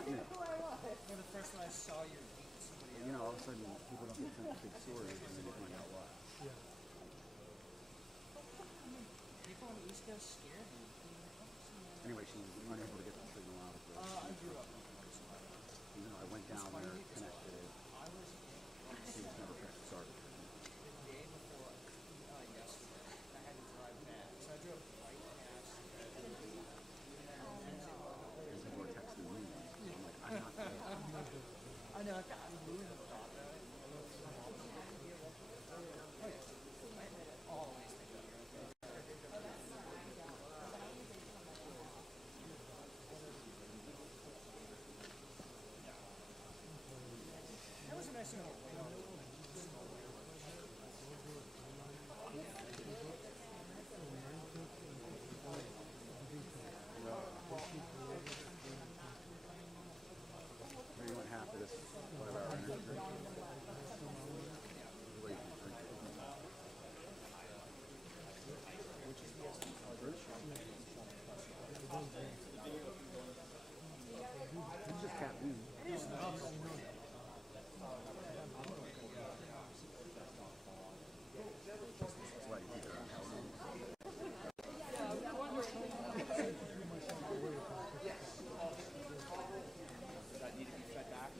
not new. Well, the first one I saw you beat somebody You know, all of a sudden people don't get sent to big stories and then they find out why. Yeah. People on the East Coast scared me. Anyway, she was unable to get the signal out of I the. grew up in Florida. You know, I went down there, connected it. I was She was never pressed start. the day before yesterday. I had to drive back, so I drove right past. And people were texting me. I'm like, I'm not there. I know. I really thought about it. Oh yeah. I always think of it. That was a nice little Maybe went half of this, whatever our energy drink. The way you drink it. It's just caffeine. That's why you keep it around healthy. that need to be fed back.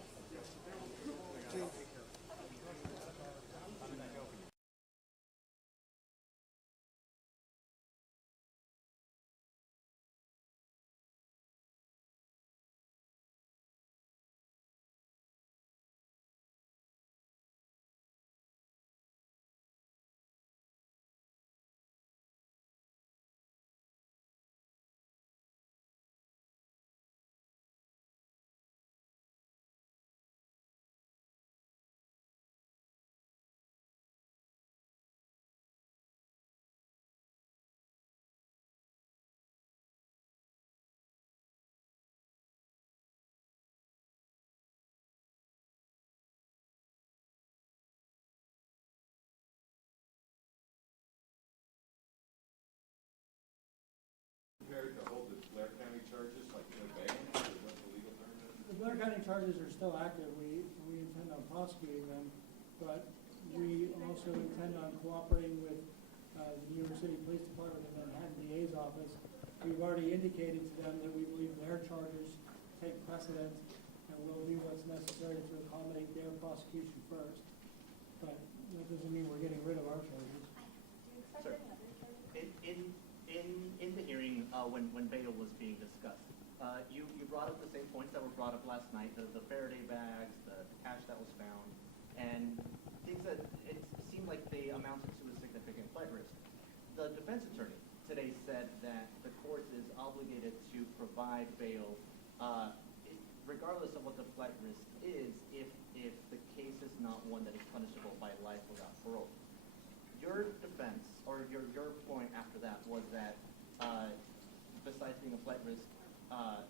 Prepared to hold the Blair County charges like in abeyance, or what the legal term is? The Blair County charges are still active. We intend on prosecuting them, but we also intend on cooperating with the New York City Police Department and Manhattan DA's office. We've already indicated to them that we believe their charges take precedence, and we'll do what's necessary to accommodate their prosecution first. But that doesn't mean we're getting rid of our charges. Sir, in the hearing, when bail was being discussed, you brought up the same points that were brought up last night, the Faraday bags, the cash that was found, and things that it seemed like they amounted to a significant flight risk. The defense attorney today said that the court is obligated to provide bail regardless of what the flight risk is if the case is not one that is punishable by life without parole. Your defense, or your point after that, was that besides being a flight risk,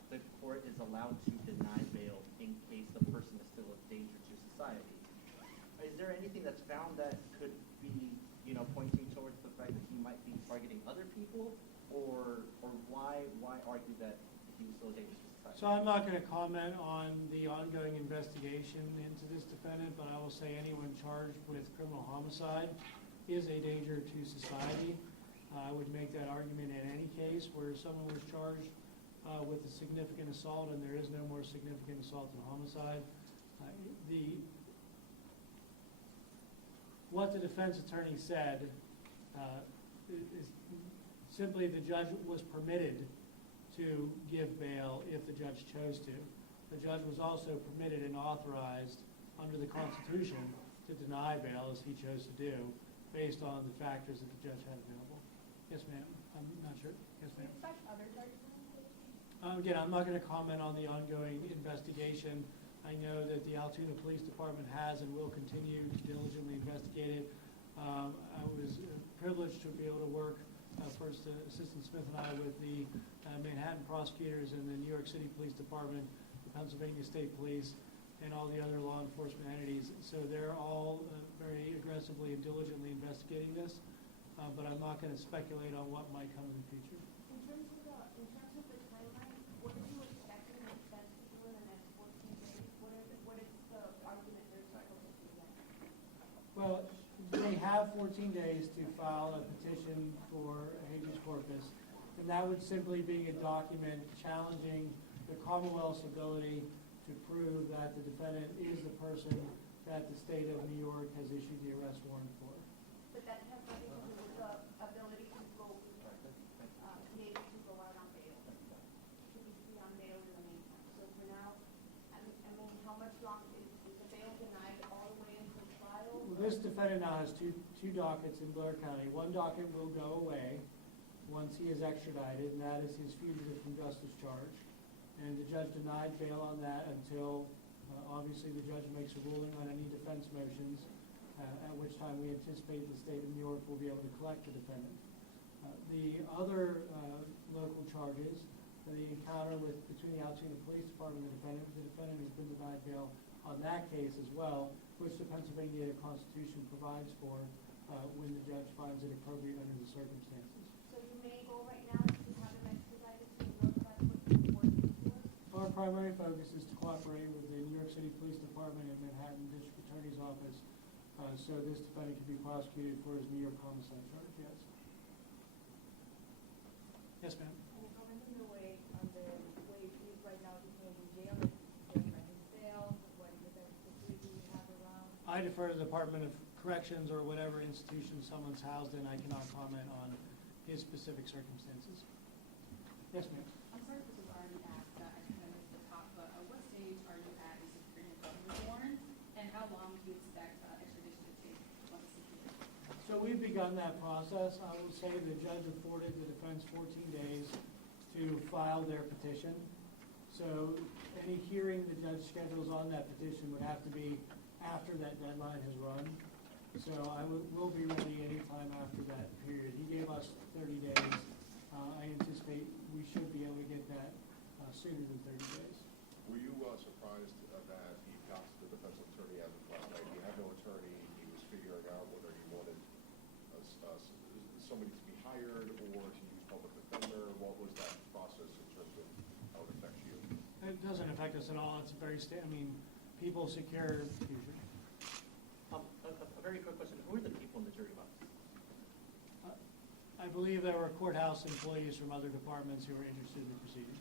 the court is allowed to deny bail in case the person is still a danger to society. Is there anything that's found that could be, pointing towards the fact that he might be targeting other people, or why argue that he was still a danger to society? So I'm not going to comment on the ongoing investigation into this defendant, but I will say anyone charged with criminal homicide is a danger to society. I would make that argument in any case where someone was charged with a significant assault and there is no more significant assault than homicide. What the defense attorney said is simply the judge was permitted to give bail if the judge chose to. The judge was also permitted and authorized under the Constitution to deny bail as he chose to do based on the factors that the judge had available. Yes, ma'am. I'm not sure. Yes, ma'am. Again, I'm not going to comment on the ongoing investigation. I know that the Altoona Police Department has and will continue to diligently investigate it. I was privileged to be able to work, first Assistant Smith and I, with the Manhattan prosecutors and the New York City Police Department, the Pennsylvania State Police, and all the other law enforcement entities. So they're all very aggressively and diligently investigating this, but I'm not going to speculate on what might come in the future. In terms of the timeline, what are you expecting the defense to do in the next have 14 days to file a petition for habeas corpus, and that would simply be a document challenging the Commonwealth's ability to prove that the defendant is the person that the state of New York has issued the arrest warrant for. But that has nothing to do with the ability to go, be able to go out on bail, to be on bail in the meantime. So for now, I mean, how much longer, is the bail denied all the way until trial? Well, this defendant now has two dockets in Blair County. One docket will go away once he is extradited, and that is his fugitive from justice charge. And the judge denied bail on that until, obviously, the judge makes a ruling on any defense motions, at which time we anticipate the state of New York will be able to collect the defendant. The other local charges, the encounter between the Altoona Police Department and the defendant has been denied bail on that case as well, which the Pennsylvania Constitution provides for when the judge finds it appropriate under the circumstances. So you may go right now to have him expedited to notify what you're working for? Our primary focus is to cooperate with the New York City Police Department and Manhattan District Attorney's Office, so this defendant can be prosecuted for his New York homicide charge, yes. Yes, ma'am. And if I'm in the way, on the way he is right now, he's in jail, is there his bail, what is the facility you have around? I defer to the Department of Corrections or whatever institution someone's housed in. I cannot comment on his specific circumstances. Yes, ma'am. I'm sorry if this was already asked, I kind of missed the top, but at what stage are you at in securing the warrant? And how long do you expect extradition to take once secured? So we've begun that process. I will say the judge afforded the defense 14 days to file their petition. So any hearing the judge schedules on that petition would have to be after that deadline has run. So will be ready anytime after that period. He gave us 30 days. I anticipate we should be able to get that sooner than 30 days. Were you surprised that he got the defense attorney as of last night? He had no attorney. He was figuring out whether he wanted somebody to be hired or to use public defender. What was that process in terms of how it affects you? It doesn't affect us at all. It's very, people secure, usually. A very quick question. Who are the people in the jury box? I believe there were courthouse employees from other departments who were interested in the proceeding.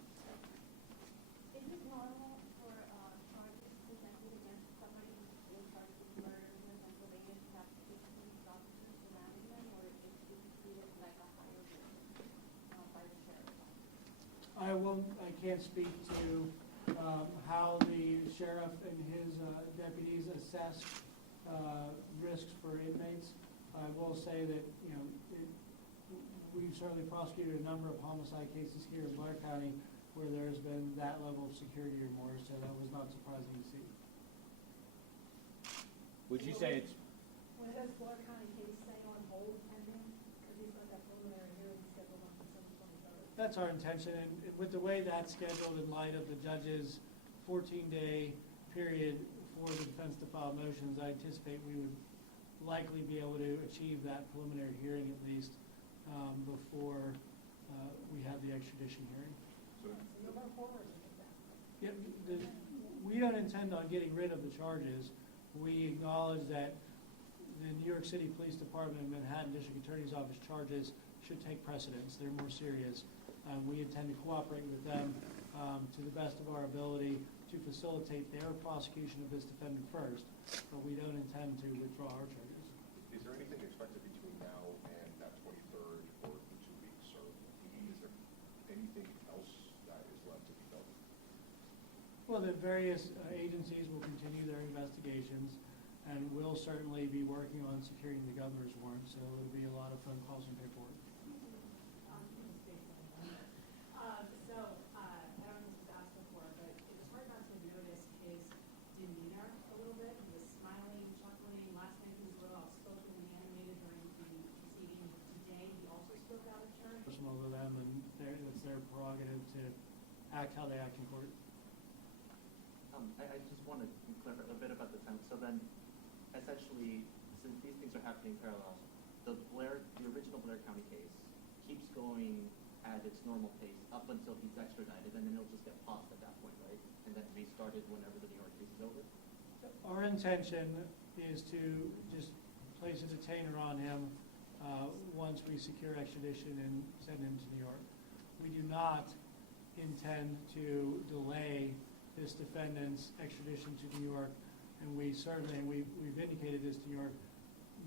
Is it normal for charges presented against somebody who's charged with murder in Pennsylvania to have 6 police officers surrounding them, or is it treated like a higher risk by the sheriff? I can't speak to how the sheriff and his deputies assess risks for inmates. I will say that, we've certainly prosecuted a number of homicide cases here in Blair County where there's been that level of security or more, so that was not surprising to see. Would you say it's, When does Blair County case stay on hold pending? Because he's got that preliminary hearing scheduled on December 23rd. That's our intention, and with the way that's scheduled in light of the judge's 14-day period for the defense to file motions, I anticipate we would likely be able to achieve that preliminary hearing at least before we have the extradition hearing. So you'll go forward with that. Yeah, we don't intend on getting rid of the charges. We acknowledge that the New York City Police Department and Manhattan District Attorney's Office charges should take precedence. They're more serious. We intend to cooperate with them to the best of our ability to facilitate their prosecution of this defendant first, but we don't intend to withdraw our charges. Is there anything expected between now and that 23rd or the 2 weeks? Or is there anything else that is left to be done? Well, the various agencies will continue their investigations, and we'll certainly be working on securing the governor's warrant, so it'll be a lot of phone calls and paperwork. I don't know if this was asked before, but it was hard not to notice his demeanor a little bit. He was smiling, chuckling. Last night he was a little outspoken and animated during the proceeding. Today he also spoke out of turn. Personal to them, and it's their prerogative to act how they act in court. I just want to clarify a bit about the time. So then, essentially, since these things are happening in parallel, the original Blair County case keeps going at its normal pace up until he's extradited, and then it'll just get paused at that point, right? And then restarted whenever the New York case is over? Our intention is to just place a detainer on him once we secure extradition and send him to New York. We do not intend to delay this defendant's extradition to New York, and we certainly, and we've indicated this to New York,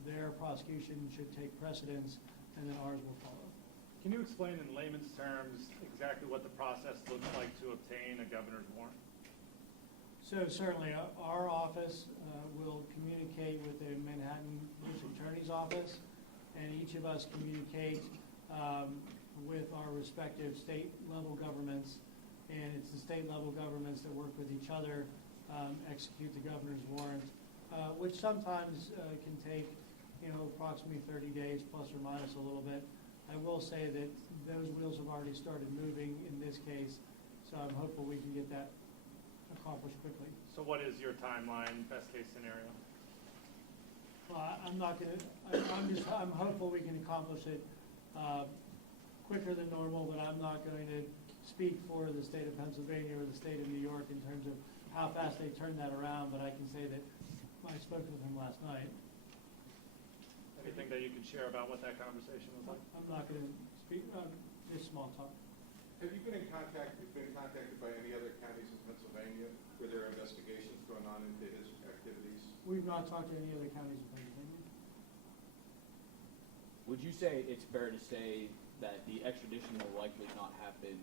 their prosecution should take precedence, and then ours will follow. Can you explain in layman's terms exactly what the process looks like to obtain a governor's warrant? So certainly, our office will communicate with the Manhattan District Attorney's Office, and each of us communicate with our respective state-level governments, and it's the state-level governments that work with each other, execute the governor's warrant, which sometimes can take, approximately 30 days, plus or minus a little bit. I will say that those wheels have already started moving in this case, so I'm hopeful we can get that accomplished quickly. So what is your timeline, best case scenario? I'm not gonna, I'm hopeful we can accomplish it quicker than normal, but I'm not going to speak for the state of Pennsylvania or the state of New York in terms of how fast they turn that around, but I can say that I spoke with him last night. Anything that you can share about what that conversation was like? I'm not going to speak, just small talk. Have you been contacted by any other counties in Pennsylvania where there are investigations going on into his activities? We've not talked to any other counties in Pennsylvania. Would you say it's fair to say that the extradition will likely not happen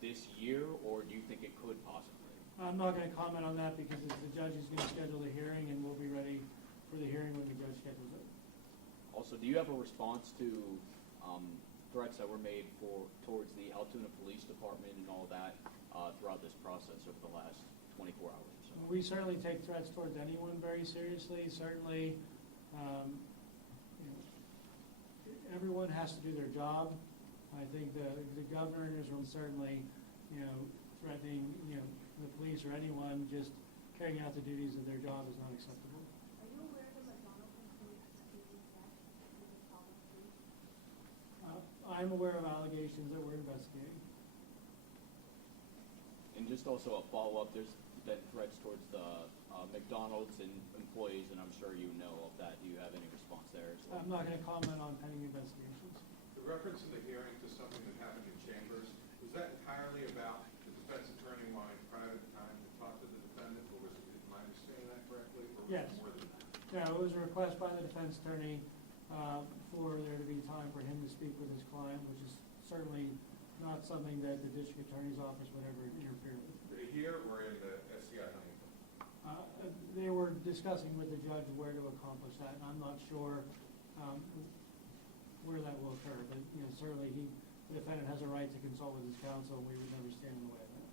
this year, or do you think it could possibly? I'm not going to comment on that because it's the judge who's going to schedule the hearing, and we'll be ready for the hearing when the judge schedules it. Also, do you have a response to threats that were made towards the Altoona Police Department and all that throughout this process over the last 24 hours or so? We certainly take threats towards anyone very seriously. Certainly, everyone has to do their job. I think the governor is certainly, threatening, the police or anyone just carrying out the duties of their job is not acceptable. Are you aware of the McDonald's employee being sacked in the College Street? I'm aware of allegations that we're investigating. And just also a follow-up, there's been threats towards the McDonald's and employees, and I'm sure you know of that. Do you have any response there as well? I'm not going to comment on pending investigations. The reference in the hearing to something that happened in chambers, was that entirely about the defense attorney wanting private time to talk to the defendant, or was it, am I understanding that correctly? Or was Yes. it more than that? Yeah, it was a request by the defense attorney for there to be time for him to speak with his client, which is certainly not something that the district attorney's office would ever interfere with. Here or in the SCI Huntington? They were discussing with the judge where to accomplish that, and I'm not sure where that will occur, but certainly the defendant has a right to consult with his counsel, and we would never stand in the way of that.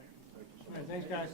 Thank you. Thank you so All right, much. thanks, guys.